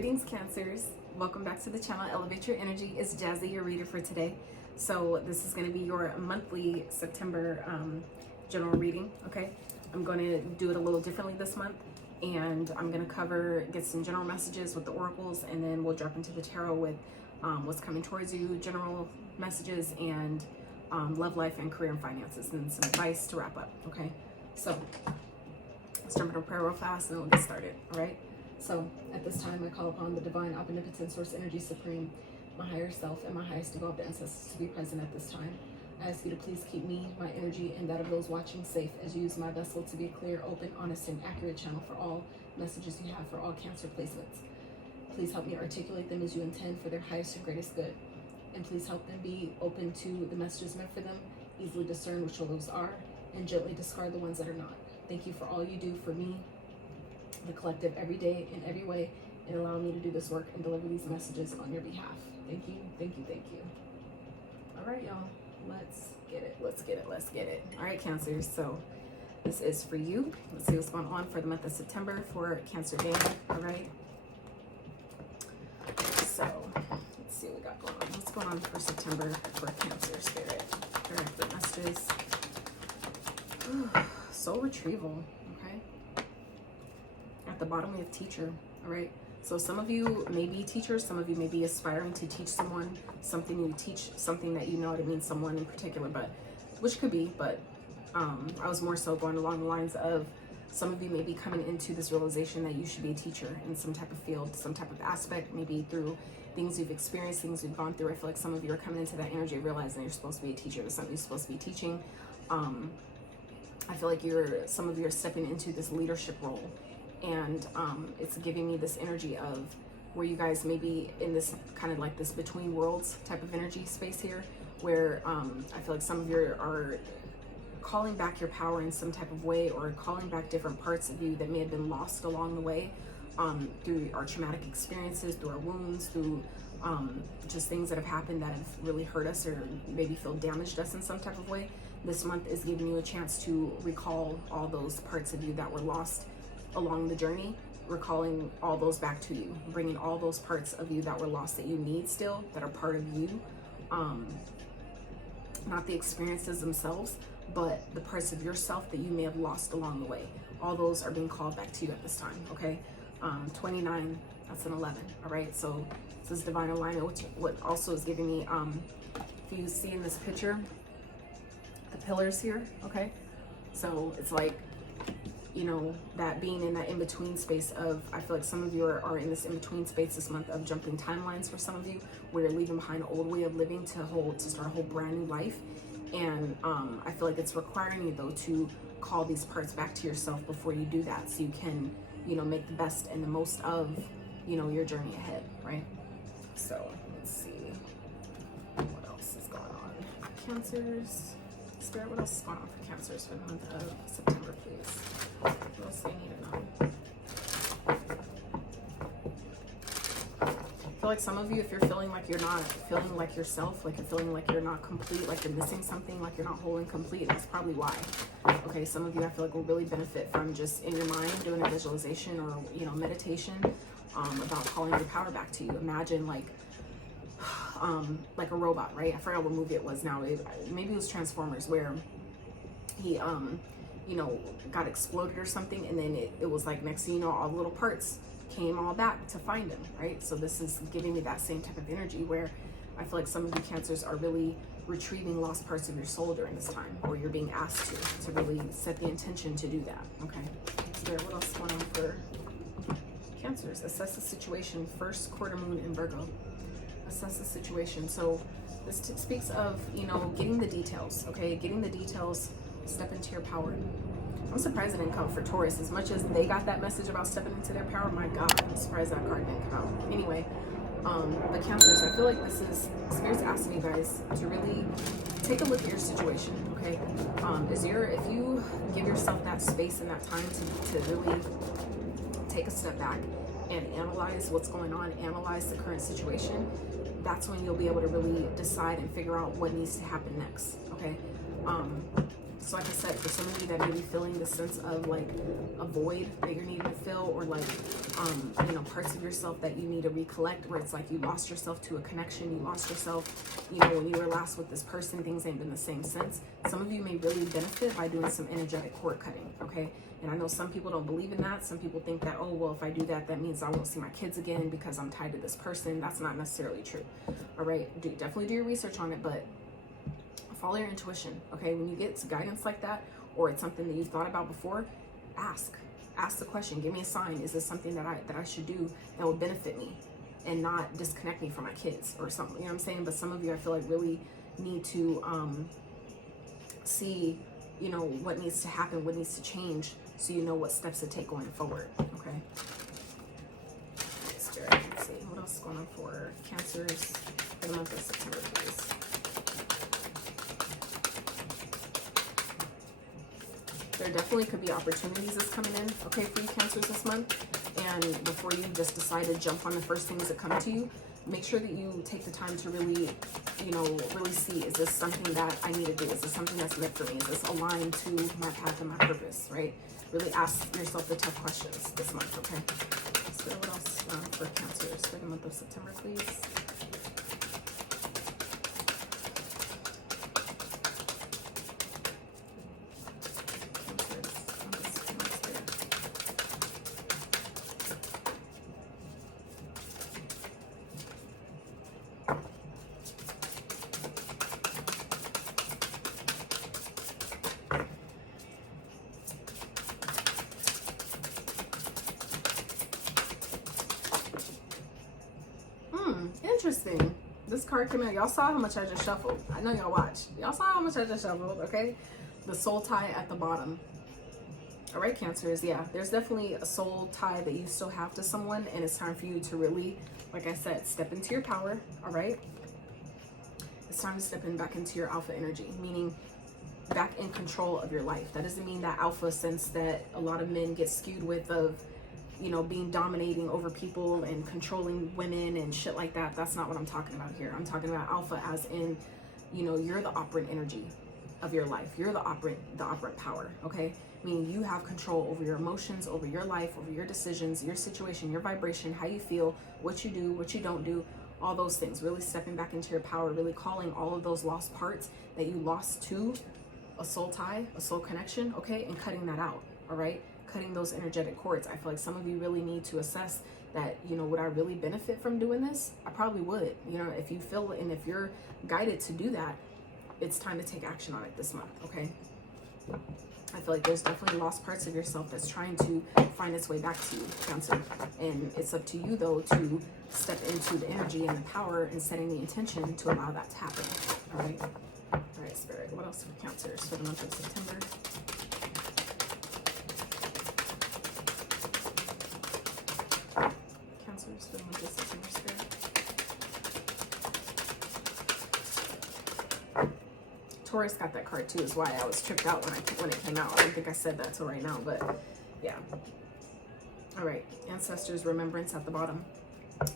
Greetings, Cancers. Welcome back to the channel, Elevate Your Energy. It's Jazi, your reader for today. So this is going to be your monthly September general reading, okay? I'm going to do it a little differently this month, and I'm going to get some general messages with the oracles, and then we'll drop into the tarot with what's coming towards you, general messages, and love life and career and finances, and some advice to wrap up, okay? So let's jump into prayer real fast, and then we'll get started, all right? So at this time, I call upon the divine, omnipotent source energy supreme, my higher self, and my highest evolved ancestors to be present at this time. I ask you to please keep me, my energy, and that of those watching safe as you use my vessel to be a clear, open, honest, and accurate channel for all messages you have for all Cancer placements. Please help me articulate them as you intend for their highest and greatest good. And please help them be open to the messages meant for them, easily discern which of those are, and gently discard the ones that are not. Thank you for all you do for me, the collective, every day, in every way, and allow me to do this work and deliver these messages on your behalf. Thank you, thank you, thank you. All right, y'all, let's get it, let's get it, let's get it. All right, Cancers, so this is for you. Let's see what's going on for the month of September for Cancer Day, all right? So, let's see what we got going on. What's going on for September for Cancer Spirit? Direct messages. Soul Retrieval. At the bottom we have teacher. All right, so some of you may be teachers, some of you may be aspiring to teach someone something. You teach something that you know, it means someone in particular, but which could be, but I was more so going along the lines of some of you may be coming into this realization that you should be a teacher in some type of field, some type of aspect, maybe through things you've experienced, things you've gone through. I feel like some of you are coming into that energy of realizing you're supposed to be a teacher. There's something you're supposed to be teaching. I feel like some of you are stepping into this leadership role. And it's giving me this energy of where you guys may be in this kind of like this between worlds type of energy space here, where I feel like some of you are calling back your power in some type of way, or calling back different parts of you that may have been lost along the way through our traumatic experiences, through our wounds, through just things that have happened that have really hurt us or maybe feel damaged us in some type of way. This month is giving you a chance to recall all those parts of you that were lost along the journey, recalling all those back to you, bringing all those parts of you that were lost that you need still, that are part of you, not the experiences themselves, but the parts of yourself that you may have lost along the way. All those are being called back to you at this time, okay? 29, that's an 11, all right? So this is divine alignment, which what also is giving me, if you see in this picture, the pillars here, okay? So it's like, you know, that being in that in-between space of, I feel like some of you are in this in-between space this month of jumping timelines for some of you, where you're leaving behind an old way of living to start a whole brand new life. And I feel like it's requiring you though to call these parts back to yourself before you do that, so you can, you know, make the best and the most of, you know, your journey ahead, right? So let's see what else is going on. Cancers. Spirit, what else is going on for Cancers for the month of September, please? What else do you need to know? I feel like some of you, if you're feeling like you're not feeling like yourself, like you're feeling like you're not complete, like you're missing something, like you're not whole and complete, that's probably why. Okay, some of you I feel like will really benefit from just in your mind doing a visualization or, you know, meditation about calling your power back to you. Imagine like a robot, right? I forgot what movie it was now. Maybe it was Transformers, where he you know, got exploded or something, and then it was like, next thing you know, all the little parts came all back to find him, right? So this is giving me that same type of energy where I feel like some of you Cancers are really retrieving lost parts of your soul during this time, or you're being asked to really set the intention to do that, okay? So what else is going on for Cancers? Assess the situation, first quarter moon in Virgo. Assess the situation. So this speaks of, you know, getting the details, okay? Getting the details, step into your power. I'm surprised it didn't come for Taurus. As much as they got that message about stepping into their power, my God, I'm surprised that card didn't come out. Anyway, the Cancers, I feel like this is, Spirit's asking you guys to really take a look at your situation, okay? If you give yourself that space and that time to really take a step back and analyze what's going on, analyze the current situation, that's when you'll be able to really decide and figure out what needs to happen next, okay? So like I said, for some of you that may be feeling the sense of like a void that you're needing to fill, or like, you know, parts of yourself that you need to recollect, where it's like you lost yourself to a connection, you lost yourself, you know, when you were last with this person, things ain't been the same since. Some of you may really benefit by doing some energetic cord cutting, okay? And I know some people don't believe in that. Some people think that, oh, well, if I do that, that means I won't see my kids again because I'm tied to this person. That's not necessarily true, all right? Definitely do your research on it, but follow your intuition, okay? When you get guidance like that, or it's something that you've thought about before, ask the question. Give me a sign. Is this something that I should do that will benefit me and not disconnect me from my kids or something? You know what I'm saying? But some of you, I feel like, really need to see, you know, what needs to happen, what needs to change, so you know what steps to take going forward, okay? Spirit, let's see. What else is going on for Cancers for the month of September, please? There definitely could be opportunities that's coming in, okay, for you Cancers this month. And before you just decide to jump on the first things that come to you, make sure that you take the time to really, you know, really see, is this something that I need to do? Is this something that's meant for me? Is this aligned to my path and my purpose, right? Really ask yourself the tough questions this month, okay? So what else for Cancers for the month of September, please? Interesting. This card came out. Y'all saw how much I just shuffled. I know y'all watch. Y'all saw how much I just shuffled, okay? The soul tie at the bottom. All right, Cancers. Yeah, there's definitely a soul tie that you still have to someone, and it's time for you to really, like I said, step into your power, all right? It's time to step back into your alpha energy, meaning back in control of your life. That doesn't mean that alpha sense that a lot of men get skewed with, of, you know, being dominating over people and controlling women and shit like that. That's not what I'm talking about here. I'm talking about alpha as in, you know, you're the operant energy of your life. You're the operant power, okay? Meaning you have control over your emotions, over your life, over your decisions, your situation, your vibration, how you feel, what you do, what you don't do, all those things. Really stepping back into your power, really calling all of those lost parts that you lost to a soul tie, a soul connection, okay? And cutting that out, all right? Cutting those energetic cords. I feel like some of you really need to assess that, you know, would I really benefit from doing this? I probably would. You know, if you feel, and if you're guided to do that, it's time to take action on it this month, okay? I feel like there's definitely lost parts of yourself that's trying to find its way back to you, Cancer. And it's up to you, though, to step into the energy and the power and setting the intention to allow that to happen, all right? All right, Spirit, what else for Cancers for the month of September? Cancers for the month of September, Spirit. Taurus got that card too, is why I was tripped out when it came out. I don't think I said that till right now, but yeah. All right, ancestors, remembrance at the bottom.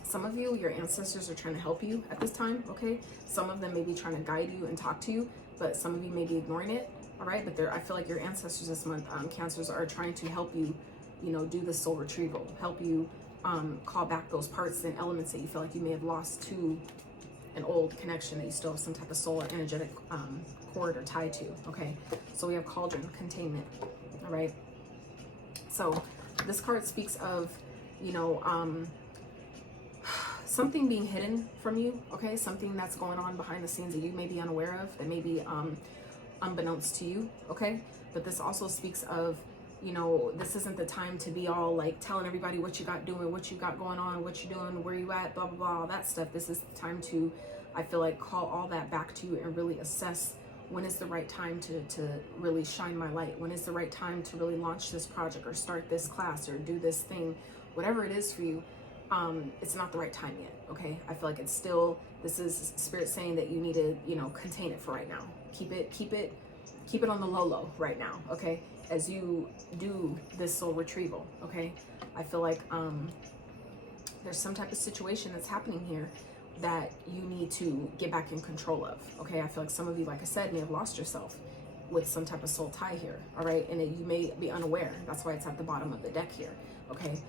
Some of you, your ancestors are trying to help you at this time, okay? Some of them may be trying to guide you and talk to you, but some of you may be ignoring it, all right? But I feel like your ancestors this month, Cancers, are trying to help you, you know, do the soul retrieval, help you call back those parts and elements that you feel like you may have lost to an old connection that you still have some type of soul or energetic cord or tie to, okay? So we have Cauldron Containment, all right? So this card speaks of, you know, something being hidden from you, okay? Something that's going on behind the scenes that you may be unaware of, that may be unbeknownst to you, okay? But this also speaks of, you know, this isn't the time to be all like telling everybody what you got doing, what you got going on, what you're doing, where you at, blah, blah, blah, all that stuff. This is the time to, I feel like, call all that back to you and really assess when is the right time to really shine my light. When is the right time to really launch this project or start this class or do this thing, whatever it is for you. It's not the right time yet, okay? I feel like it's still, this is Spirit saying that you need to, you know, contain it for right now. Keep it on the low right now, okay? As you do this soul retrieval, okay? I feel like there's some type of situation that's happening here that you need to get back in control of, okay? I feel like some of you, like I said, may have lost yourself. with some type of soul tie here, all right? And you may be unaware. That's why it's at the bottom of the deck here, okay?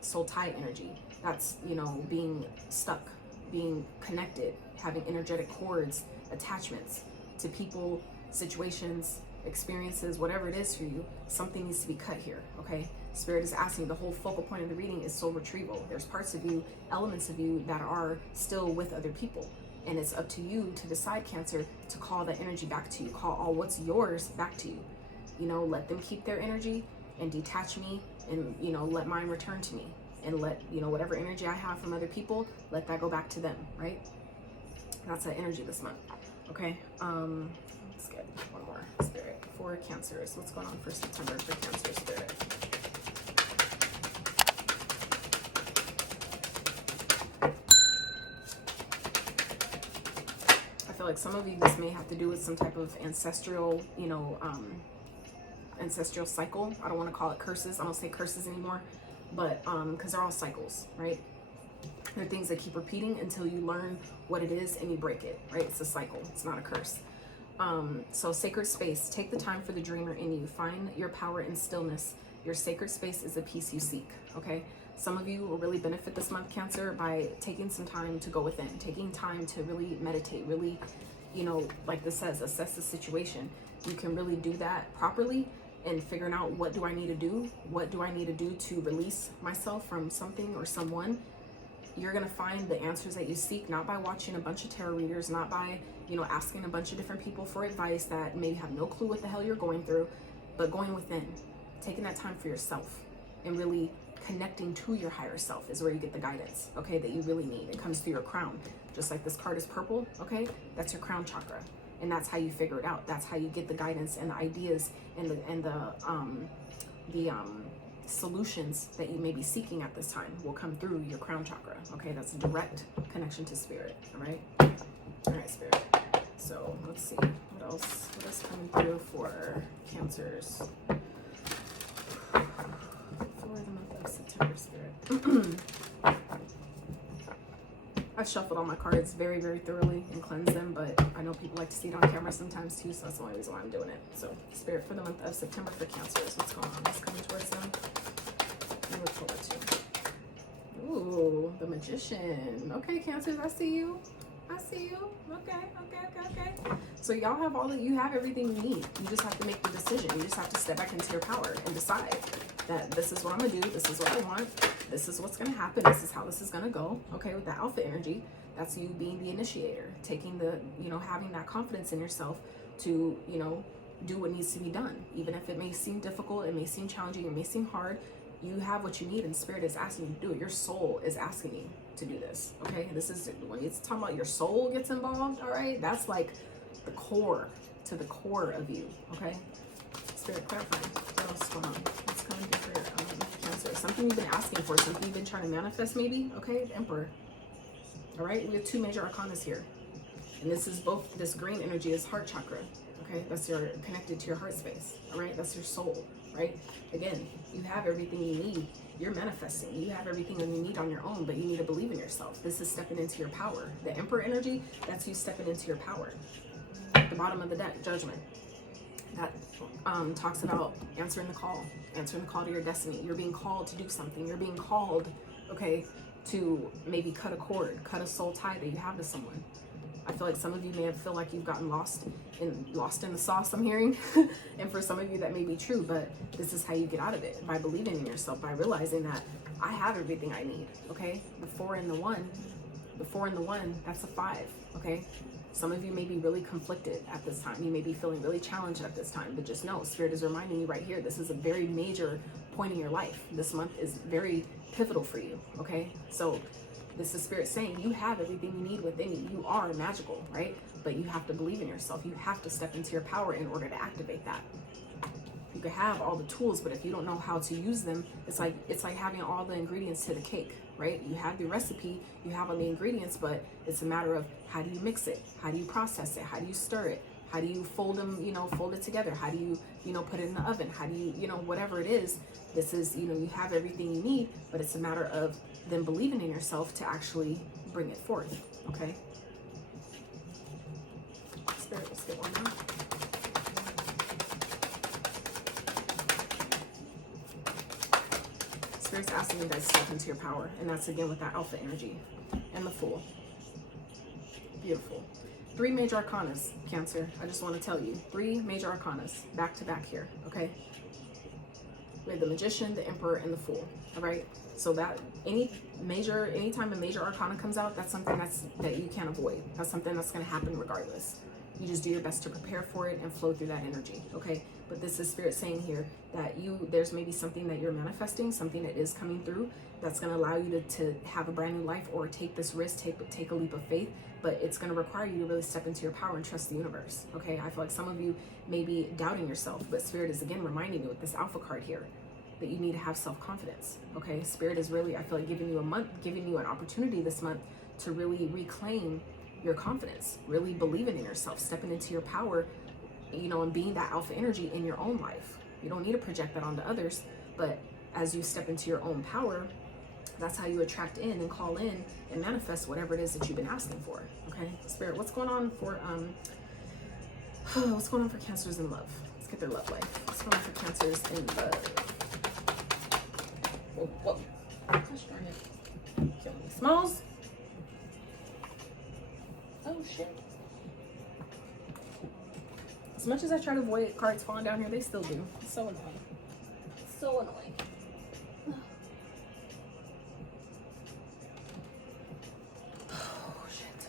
Soul tie energy. That's, you know, being stuck, being connected, having energetic cords, attachments to people, situations, experiences, whatever it is for you. Something needs to be cut here, okay? Spirit is asking, the whole focal point of the reading is soul retrieval. There's parts of you, elements of you that are still with other people. And it's up to you to decide, Cancer, to call that energy back to you. Call all what's yours back to you. You know, let them keep their energy and detach me, and, you know, let mine return to me. And let, you know, whatever energy I have from other people, let that go back to them, right? That's that energy this month, okay? Let's get one more, Spirit, for Cancers. What's going on for September for Cancer, Spirit? I feel like some of you, this may have to do with some type of ancestral, you know, ancestral cycle. I don't want to call it curses. I don't say curses anymore, but because they're all cycles, right? They're things that keep repeating until you learn what it is and you break it, right? It's a cycle. It's not a curse. So sacred space, take the time for the dreamer in you. Find your power in stillness. Your sacred space is the peace you seek, okay? Some of you will really benefit this month, Cancer, by taking some time to go within, taking time to really meditate, really, you know, like this says, assess the situation. You can really do that properly and figuring out, what do I need to do? What do I need to do to release myself from something or someone? You're going to find the answers that you seek, not by watching a bunch of tarot readers, not by, you know, asking a bunch of different people for advice that maybe have no clue what the hell you're going through, but going within, taking that time for yourself and really connecting to your higher self is where you get the guidance, okay, that you really need. It comes through your crown. Just like this card is purple, okay, that's your crown chakra. And that's how you figure it out. That's how you get the guidance and the ideas and the solutions that you may be seeking at this time will come through your crown chakra. Okay, that's a direct connection to Spirit. All right, Spirit. So let's see what else is coming through for Cancers for the month of September, Spirit. I've shuffled all my cards very, very thoroughly and cleansed them, but I know people like to see it on camera sometimes too, so that's the only reason why I'm doing it. So, Spirit, for the month of September for Cancers, what's going on? What's coming towards them? And look forward to. Ooh, the Magician. Okay, Cancers, I see you. I see you. Okay. So y'all have you have everything you need. You just have to make the decision. You just have to step back into your power and decide that this is what I'm gonna do. This is what I want. This is what's gonna happen. This is how this is gonna go. Okay, with the Alpha energy, that's you being the initiator, taking the, you know, having that confidence in yourself to, you know, do what needs to be done. Even if it may seem difficult, it may seem challenging, it may seem hard, you have what you need, and Spirit is asking you to do it. Your soul is asking you to do this, okay? This is, when it's talking about your soul gets involved, all right? That's like the core, to the core of you, okay? Spirit, clarify. What else is going on? What's coming through for Cancer? Something you've been asking for, something you've been trying to manifest maybe, okay? The Emperor, all right? We have two major arcanas here. And this is both, this green energy is heart chakra, okay? That's your, connected to your heart space, all right? That's your soul, right? Again, you have everything you need. You're manifesting. You have everything that you need on your own, but you need to believe in yourself. This is stepping into your power. The Emperor energy, that's you stepping into your power. At the bottom of the deck, Judgment. That talks about answering the call to your destiny. You're being called to do something. You're being called, okay, to maybe cut a cord, cut a soul tie that you have to someone. I feel like some of you may have feel like you've gotten lost in the sauce, I'm hearing. And for some of you that may be true, but this is how you get out of it, by believing in yourself, by realizing that I have everything I need, okay? The 4 and the 1, that's a 5, okay? Some of you may be really conflicted at this time. You may be feeling really challenged at this time, but just know, Spirit is reminding you right here, this is a very major point in your life. This month is very pivotal for you, okay? So this is Spirit saying you have everything you need within you. You are magical, right? But you have to believe in yourself. You have to step into your power in order to activate that. You can have all the tools, but if you don't know how to use them, it's like having all the ingredients to the cake, right? You have the recipe, you have all the ingredients, but it's a matter of how do you mix it? How do you process it? How do you stir it? How do you fold them, fold it together? How do you, put it in the oven? How do you, whatever it is, this is, you have everything you need, but it's a matter of then believing in yourself to actually bring it forth, okay? Spirit, let's get one more. Spirit's asking you guys to step into your power. And that's again with that alpha energy and the Fool. Beautiful. 3 major arcanas, Cancer. I just want to tell you. 3 major arcanas back to back here. Okay. We have the Magician, the Emperor, and the Fool. All right. So that anytime a major arcana comes out, that's something that you can't avoid. That's something that's going to happen regardless. You just do your best to prepare for it and flow through that energy. Okay. But this is Spirit saying here that there's maybe something that you're manifesting, something that is coming through that's going to allow you to have a brand new life, or take this risk, take a leap of faith. But it's going to require you to really step into your power and trust the universe. Okay. I feel like some of you may be doubting yourself, but Spirit is again reminding you with this Alpha card here that you need to have self-confidence. Okay. Spirit is really, I feel like, giving you an opportunity this month to really reclaim your confidence, really believing in yourself, stepping into your power, you know, and being that alpha energy in your own life. You don't need to project that onto others, but as you step into your own power, that's how you attract in and call in and manifest whatever it is that you've been asking for. Okay. Spirit, what's going on for Cancers in love? Let's get their love life. What's going on for Cancers in love? Whoa. Gosh darn it. Kill me. Smalls. Oh shit. As much as I try to avoid cards falling down here, they still do. It's so annoying. So annoying. Oh shit.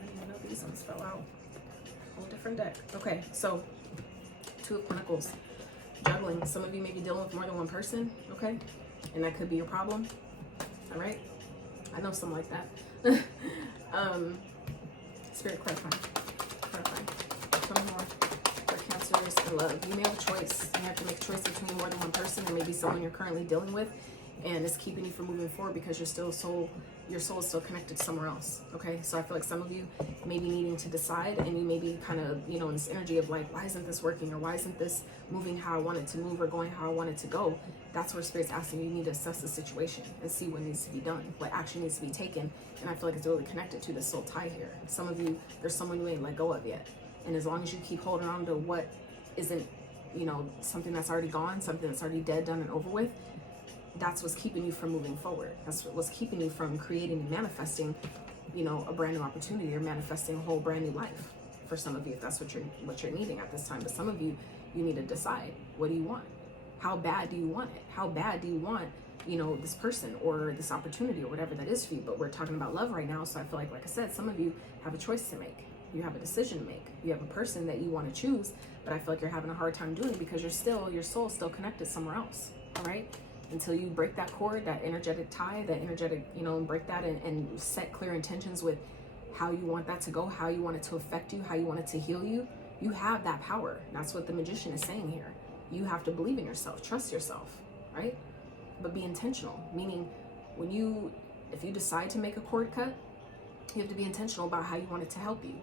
I didn't even know these ones fell out. Whole different deck. Okay, so 2 of Pentacles. Juggling. Some of you may be dealing with more than one person, okay? And that could be your problem. All right? I know something like that. Spirit, clarify. Tell me more. Cancers in love. You may have a choice. You have to make a choice between more than one person. There may be someone you're currently dealing with, and it's keeping you from moving forward because your soul is still connected somewhere else. Okay, so I feel like some of you may be needing to decide, and you may be kind of, you know, in this energy of like, why isn't this working, or why isn't this moving how I want it to move, or going how I want it to go? That's where Spirit's asking you need to assess the situation and see what needs to be done, what action needs to be taken. And I feel like it's really connected to the soul tie here. Some of you, there's someone you ain't let go of yet. And as long as you keep holding on to what isn't, you know, something that's already gone, something that's already dead, done, and over with, that's what's keeping you from moving forward. That's what's keeping you from creating and manifesting, you know, a brand new opportunity, or manifesting a whole brand new life. For some of you, if that's what you're needing at this time. But some of you, you need to decide, what do you want? How bad do you want it? How bad do you want, you know, this person or this opportunity or whatever that is for you? But we're talking about love right now, so I feel like I said, some of you have a choice to make. You have a decision to make. You have a person that you want to choose, but I feel like you're having a hard time doing it because your soul's still connected somewhere else. All right. Until you break that cord, that energetic tie, that energetic, you know, and break that and set clear intentions with how you want that to go, how you want it to affect you, how you want it to heal you. You have that power. That's what the Magician is saying here. You have to believe in yourself, trust yourself, right? But be intentional, meaning if you decide to make a cord cut, you have to be intentional about how you want it to help you.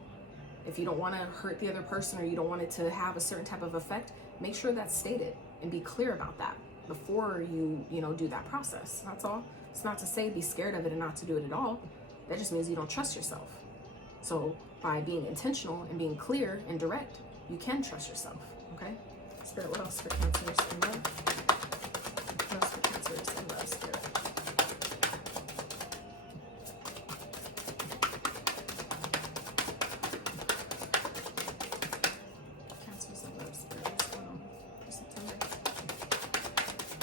If you don't want to hurt the other person, or you don't want it to have a certain type of effect, make sure that's stated and be clear about that before you do that process. That's all. It's not to say be scared of it and not to do it at all. That just means you don't trust yourself. So by being intentional and being clear and direct, you can trust yourself. Okay? Spirit, what else for Cancers in love? What else for Cancers in love, Spirit? Cancers in love, Spirit. What's going on for September?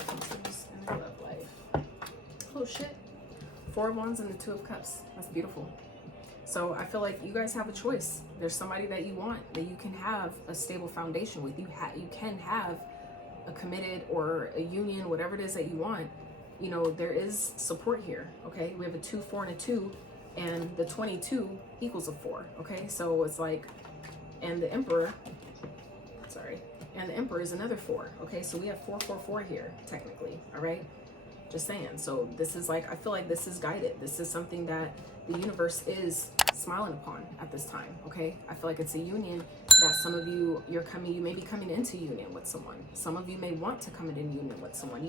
Cancers in their love life. Oh shit. 4 of Wands and the 2 of Cups. That's beautiful. So I feel like you guys have a choice. There's somebody that you want, that you can have a stable foundation with. You can have a committed or a union, whatever it is that you want. You know, there is support here. Okay, we have a 2, 4, and a 2, and the 22 equals a 4. Okay, so it's like, and the Emperor, and the Emperor is another 4. Okay, so we have 4, 4, 4 here technically. All right, just saying. So this is like, I feel like this is guided. This is something that the universe is smiling upon at this time. Okay, I feel like it's a union that some of you, you may be coming into union with someone. Some of you may want to come into union with someone.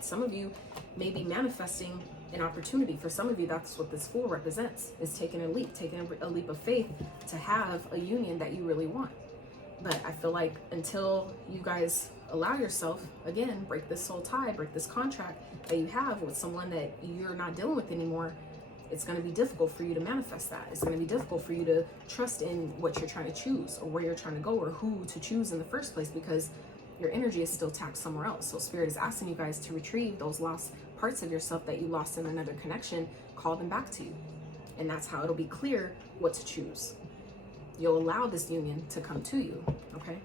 Some of you may be manifesting an opportunity. For some of you, that's what this 4 represents, is taking a leap of faith to have a union that you really want. But I feel like until you guys allow yourself, again, break this soul tie, break this contract that you have with someone that you're not dealing with anymore, it's going to be difficult for you to manifest that. It's going to be difficult for you to trust in what you're trying to choose, or where you're trying to go, or who to choose in the first place, because your energy is still taxed somewhere else. So Spirit is asking you guys to retrieve those lost parts of yourself that you lost in another connection, call them back to you. And that's how it'll be clear what to choose. You'll allow this union to come to you, okay?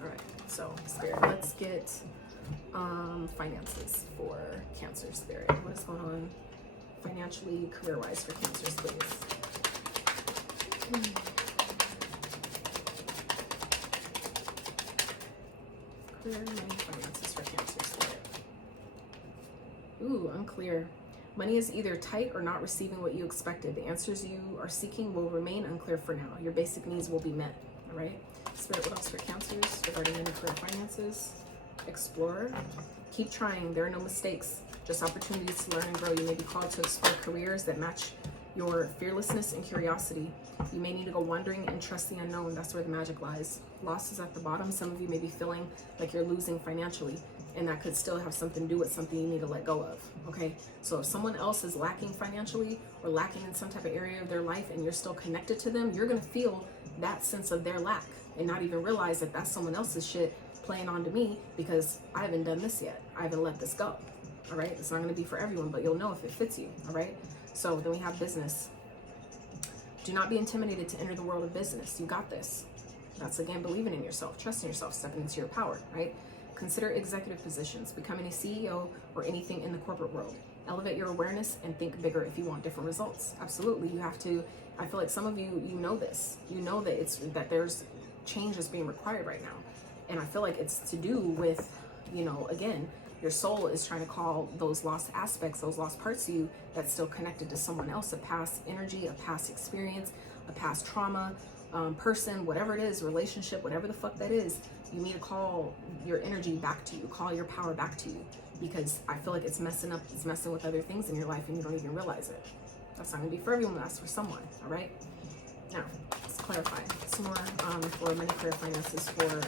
All right, so Spirit, let's get finances for Cancer, Spirit. What is going on financially, career-wise for Cancers, please? Career, money, finances for Cancer, Spirit. Ooh, unclear. Money is either tight or not receiving what you expected. The answers you are seeking will remain unclear for now. Your basic needs will be met, all right? Spirit, what else for Cancers regarding any career, finances? Explorer. Keep trying. There are no mistakes, just opportunities to learn and grow. You may be called to explore careers that match your fearlessness and curiosity. You may need to go wandering and trust the unknown. That's where the magic lies. Loss is at the bottom. Some of you may be feeling like you're losing financially, and that could still have something to do with something you need to let go of, okay? So if someone else is lacking financially or lacking in some type of area of their life and you're still connected to them, you're gonna feel that sense of their lack and not even realize that that's someone else's shit playing on to me because I haven't done this yet. I haven't let this go, all right? It's not gonna be for everyone, but you'll know if it fits you, all right? So then we have business. Do not be intimidated to enter the world of business. You got this. That's, again, believing in yourself, trusting yourself, stepping into your power, right? Consider executive positions, becoming a CEO or anything in the corporate world. Elevate your awareness and think bigger if you want different results. Absolutely, you have to. I feel like some of you, you know this. You know that there's changes being required right now. And I feel like it's to do with, you know, again, your soul is trying to call those lost aspects, those lost parts of you that's still connected to someone else, a past energy, a past experience, a past trauma, person, whatever it is, relationship, whatever the fuck that is. You need to call your energy back to you, call your power back to you, because I feel like it's messing with other things in your life and you don't even realize it. That's not gonna be for everyone, that's for someone, all right? Now, let's clarify some more for money, career, finances for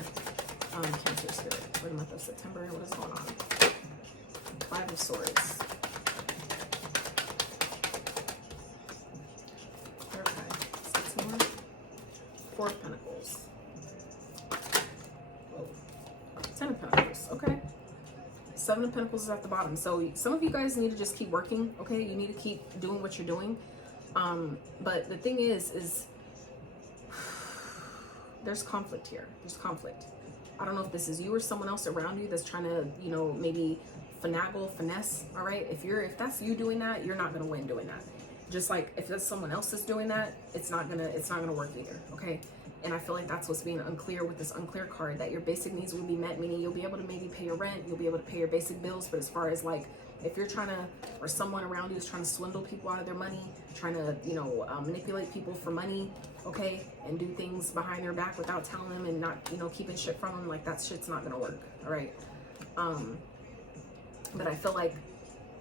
Cancer, Spirit for the month of September. What is going on? 5 of Swords. Clarify. 6 more. 4 of Pentacles. Whoa. 10 of Pentacles. Okay. 7 of Pentacles is at the bottom. So some of you guys need to just keep working, okay? You need to keep doing what you're doing. But the thing is there's conflict here. There's conflict. I don't know if this is you or someone else around you that's trying to, you know, maybe finesse, all right? If that's you doing that, you're not gonna win doing that. Just like if that's someone else is doing that, it's not gonna work either, okay? And I feel like that's what's being unclear with this unclear card, that your basic needs will be met, meaning you'll be able to maybe pay your rent, you'll be able to pay your basic bills, but as far as like, if you're trying to, or someone around you is trying to swindle people out of their money, trying to, you know, manipulate people for money, okay, and do things behind their back without telling them and not, you know, keeping shit from them, like that shit's not gonna work, all right? But I feel like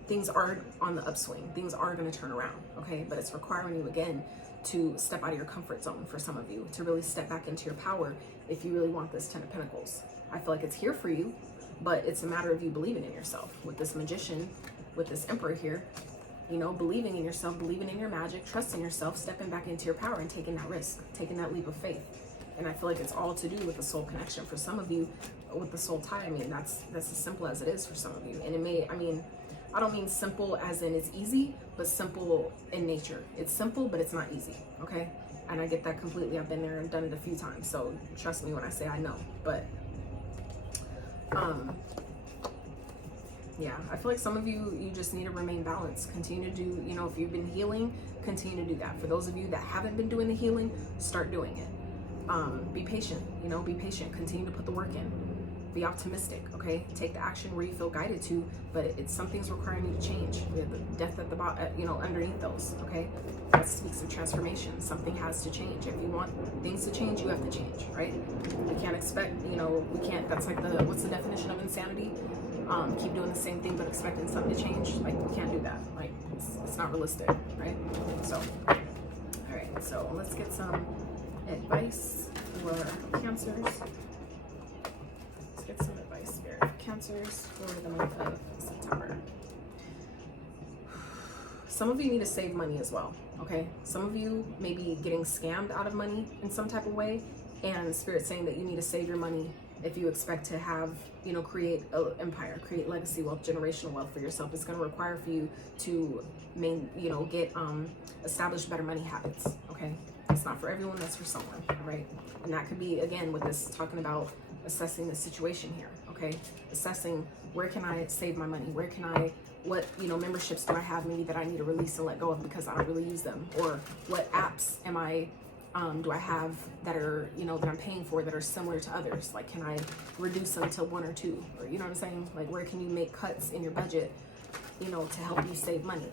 things are on the upswing. Things are gonna turn around, okay? But it's requiring you, again, to step out of your comfort zone for some of you, to really step back into your power if you really want this 10 of Pentacles. I feel like it's here for you, but it's a matter of you believing in yourself. With this Magician, with this Emperor here, you know, believing in yourself, believing in your magic, trusting yourself, stepping back into your power and taking that risk, taking that leap of faith. And I feel like it's all to do with the soul connection. For some of you, with the soul tie, I mean, that's as simple as it is for some of you. And it may, I mean, I don't mean simple as in it's easy, but simple in nature. It's simple, but it's not easy, okay? And I get that completely. I've been there and done it a few times. So trust me when I say I know. But, yeah, I feel like some of you, you just need to remain balanced. Continue to do, you know, if you've been healing, continue to do that. For those of you that haven't been doing the healing, start doing it. Be patient, you know, be patient. Continue to put the work in. Be optimistic, okay? Take the action where you feel guided to, but it's something's requiring you to change. We have the death at the bottom, you know, underneath those, okay? That speaks of transformation. Something has to change. If you want things to change, you have to change, right? We can't expect, you know, we can't, that's like the, what's the definition of insanity? Keep doing the same thing but expecting something to change. Like, we can't do that. Like, it's not realistic, right? So, all right, so let's get some advice for Cancers. Cancers for the month of September. Some of you need to save money as well, okay? Some of you may be getting scammed out of money in some type of way, and Spirit's saying that you need to save your money if you expect to have, you know, create an empire, create legacy wealth, generational wealth for yourself. It's going to require for you to establish better money habits, okay? It's not for everyone, that's for someone, all right? And that could be, again, with this talking about assessing the situation here, okay? Assessing, where can I save my money? Where can I, what, you know, memberships do I have maybe that I need to release and let go of because I don't really use them? Or what apps am I, do I have that are, you know, that I'm paying for that are similar to others? Like, can I reduce them to 1 or 2? Or, you know what I'm saying? Like, where can you make cuts in your budget, you know, to help you save money?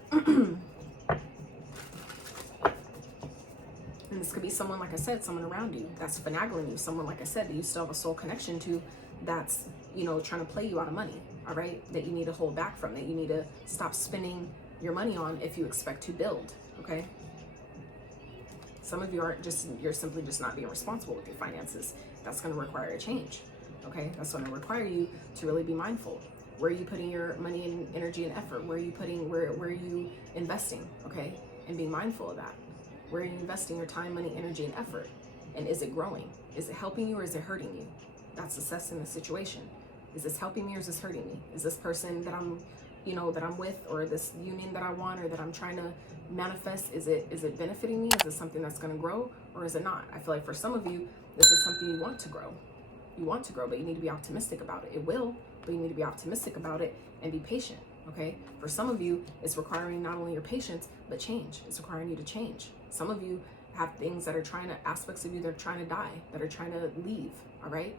And this could be someone, like I said, someone around you that's finagling you. Someone, like I said, that you still have a soul connection to that's, you know, trying to play you out of money, all right? That you need to hold back from, that you need to stop spending your money on if you expect to build, okay? Some of you aren't just, you're simply just not being responsible with your finances. That's going to require a change, okay? That's going to require you to really be mindful. Where are you putting your money and energy and effort? Where are you putting, where are you investing, okay? And being mindful of that. Where are you investing your time, money, energy, and effort? And is it growing? Is it helping you or is it hurting you? That's assessing the situation. Is this helping me or is this hurting me? Is this person that I'm, you know, that I'm with, or this union that I want or that I'm trying to manifest, is it benefiting me? Is it something that's going to grow or is it not? I feel like for some of you, this is something you want to grow. You want to grow, but you need to be optimistic about it. It will, but you need to be optimistic about it and be patient, okay? For some of you, it's requiring not only your patience, but change. It's requiring you to change. Some of you have things that are aspects of you that are trying to die, that are trying to leave, all right?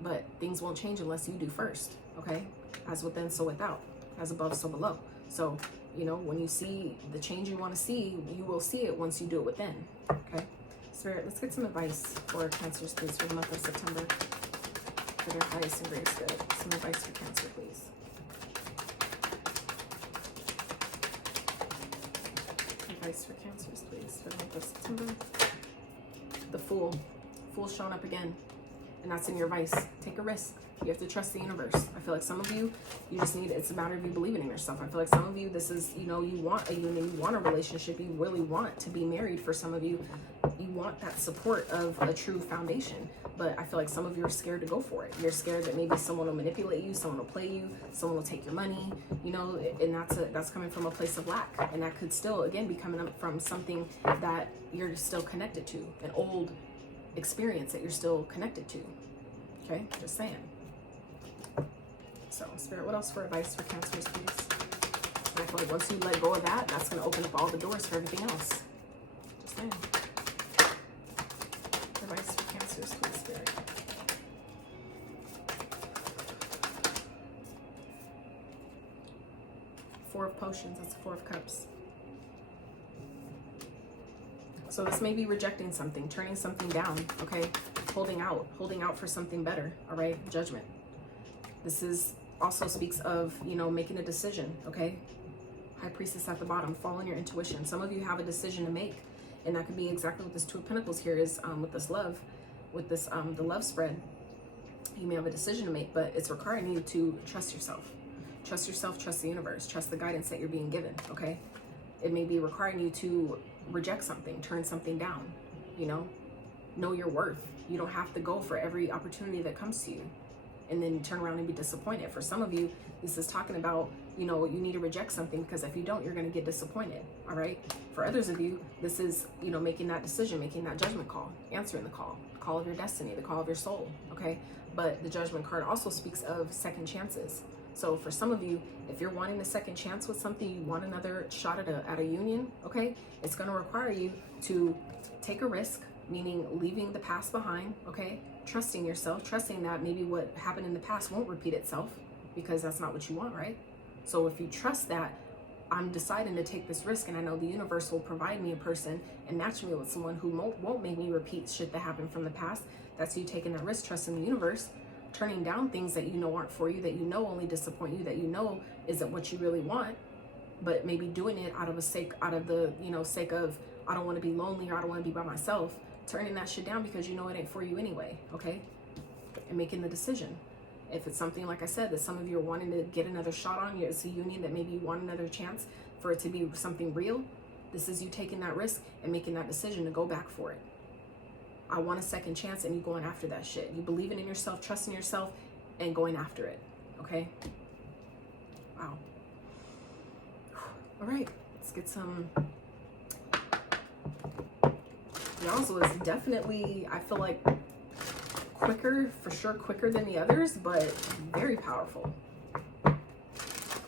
But things won't change unless you do first, okay? As within, so without. As above, so below. So, you know, when you see the change you want to see, you will see it once you do it within, okay? Spirit, let's get some advice for Cancers, please, for the month of September. For their highest and greatest good. Some advice for Cancer, please. Advice for Cancers, please, for the month of September. The Fool. Fool's showing up again. And that's in your advice. Take a risk. You have to trust the universe. I feel like some of you, you just need, it's a matter of you believing in yourself. I feel like some of you, this is, you know, you want a union, you want a relationship, you really want to be married. For some of you, you want that support of a true foundation. But I feel like some of you are scared to go for it. You're scared that maybe someone will manipulate you, someone will play you, someone will take your money, you know, and that's coming from a place of lack. And that could still, again, be coming up from something that you're still connected to, an old experience that you're still connected to. Okay, just saying. So, Spirit, what else for advice for Cancers, please? And I feel like once you let go of that, that's going to open up all the doors for everything else. Just saying. Advice for Cancers, please, Spirit. Four of Potions, that's the Four of Cups. So this may be rejecting something, turning something down, okay? Holding out for something better, all right? Judgment. This is also speaks of, you know, making a decision, okay? High Priestess at the bottom, follow in your intuition. Some of you have a decision to make, and that could be exactly what this Two of Pentacles here is, with this love, with this, the love spread. You may have a decision to make, but it's requiring you to trust yourself. Trust yourself, trust the universe, trust the guidance that you're being given, okay? It may be requiring you to reject something, turn something down, you know your worth. You don't have to go for every opportunity that comes to you and then turn around and be disappointed. For some of you, this is talking about, you know, you need to reject something because if you don't, you're going to get disappointed, all right? For others of you, this is, you know, making that decision, making that judgment call, answering the call of your destiny, the call of your soul, okay? But the Judgment card also speaks of second chances. So for some of you, if you're wanting a second chance with something, you want another shot at a union, okay? It's going to require you to take a risk, meaning leaving the past behind, okay? Trusting yourself, trusting that maybe what happened in the past won't repeat itself, because that's not what you want, right? So if you trust that, I'm deciding to take this risk, and I know the universe will provide me a person and match me with someone who won't make me repeat shit that happened from the past. That's you taking that risk, trusting the universe, turning down things that you know aren't for you, that you know only disappoint you, that you know isn't what you really want, but maybe doing it out of sake of, I don't want to be lonely, or I don't want to be by myself, turning that shit down because you know it ain't for you anyway, okay? And making the decision. If it's something, like I said, that some of you are wanting to get another shot on, it's a union that maybe you want another chance for it to be something real. This is you taking that risk and making that decision to go back for it. I want a second chance, and you going after that shit. You believing in yourself, trusting yourself, and going after it. Okay? Wow. All right, let's get some. Y'all's was definitely, I feel like, quicker, for sure quicker than the others, but very powerful. I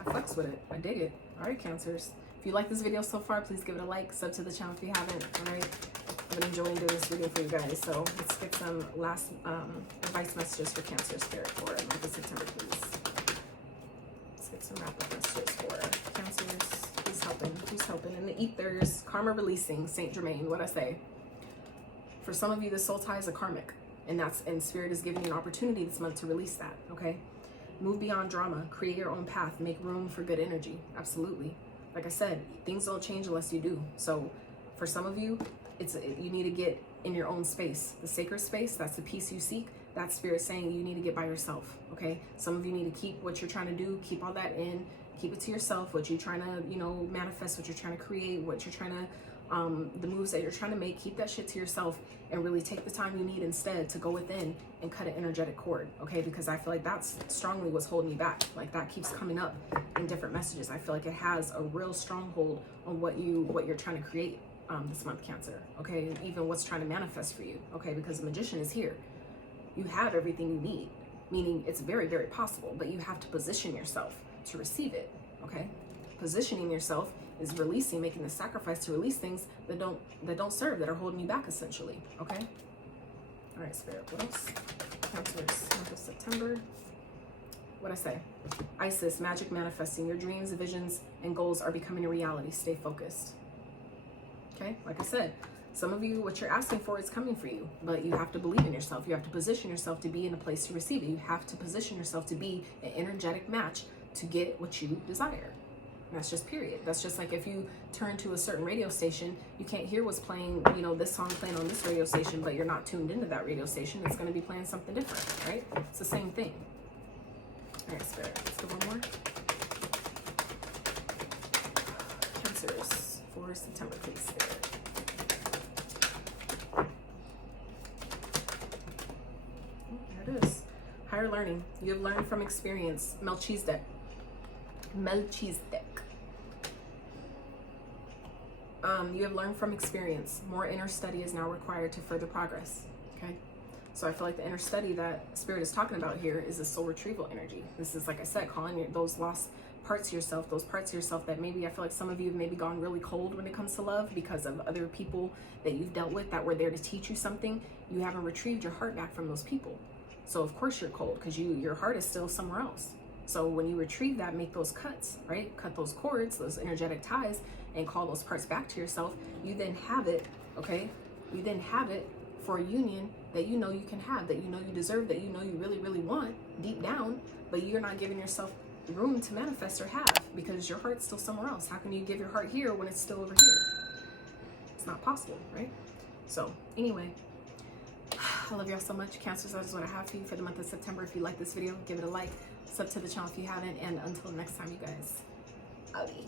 flex with it. I dig it. All right, Cancers. If you like this video so far, please give it a like, sub to the channel if you haven't. All right, I've been enjoying doing this video for you guys. So let's get some last advice messages for Cancer Spirit for the month of September, please. Let's get some rapid messages for Cancers. Who's helping? Who's helping? In the ethers, karma releasing, Saint Germain. What I say? For some of you, the soul tie is a karmic, and Spirit is giving you an opportunity this month to release that. Okay, move beyond drama, create your own path, make room for good energy. Absolutely. Like I said, things don't change unless you do. So for some of you, you need to get in your own space, the sacred space. That's the peace you seek. That's Spirit saying you need to get by yourself. Okay, some of you need to keep what you're trying to do, keep all that in, keep it to yourself. What you're trying to, manifest, what you're trying to create, what you're trying to, the moves that you're trying to make, keep that shit to yourself and really take the time you need instead to go within and cut an energetic cord. Okay, because I feel like that's strongly what's holding you back. Like that keeps coming up in different messages. I feel like it has a real stronghold on what you're trying to create this month, Cancer. Okay, even what's trying to manifest for you. Okay, because the Magician is here. You have everything you need, meaning it's very, very possible, but you have to position yourself to receive it. Okay, positioning yourself is releasing, making the sacrifice to release things that don't serve, that are holding you back, essentially. Okay. All right, Spirit. What else? Cancer's month of September. What I say? Isis, magic manifesting. Your dreams, visions, and goals are becoming a reality. Stay focused. Okay. Like I said, some of you, what you're asking for is coming for you, but you have to believe in yourself. You have to position yourself to be in a place to receive it. You have to position yourself to be an energetic match to get what you desire. That's just period. That's just like if you turn to a certain radio station, you can't hear what's playing, this song playing on this radio station, but you're not tuned into that radio station. It's going to be playing something different, right? It's the same thing. All right, Spirit. Let's do one more. Cancers for September, please, Spirit. There it is. Higher learning. You have learned from experience. Melchizedek. You have learned from experience. More inner study is now required to further progress. Okay, so I feel like the inner study that Spirit is talking about here is the soul retrieval energy. This is, like I said, calling those lost parts of yourself, those parts of yourself that maybe, I feel like some of you have maybe gone really cold when it comes to love because of other people that you've dealt with that were there to teach you something. You haven't retrieved your heart back from those people, so of course you're cold because your heart is still somewhere else. So when you retrieve that, make those cuts, right? Cut those cords, those energetic ties, and call those parts back to yourself. You then have it, okay? You then have it for a union that you know you can have, that you know you deserve, that you know you really, really want deep down, but you're not giving yourself room to manifest or have because your heart's still somewhere else. How can you give your heart here when it's still over here? It's not possible, right? So anyway, I love y'all so much. Cancers, that is what I have for you for the month of September. If you like this video, give it a like, sub to the channel if you haven't, and until next time, you guys, I'll be.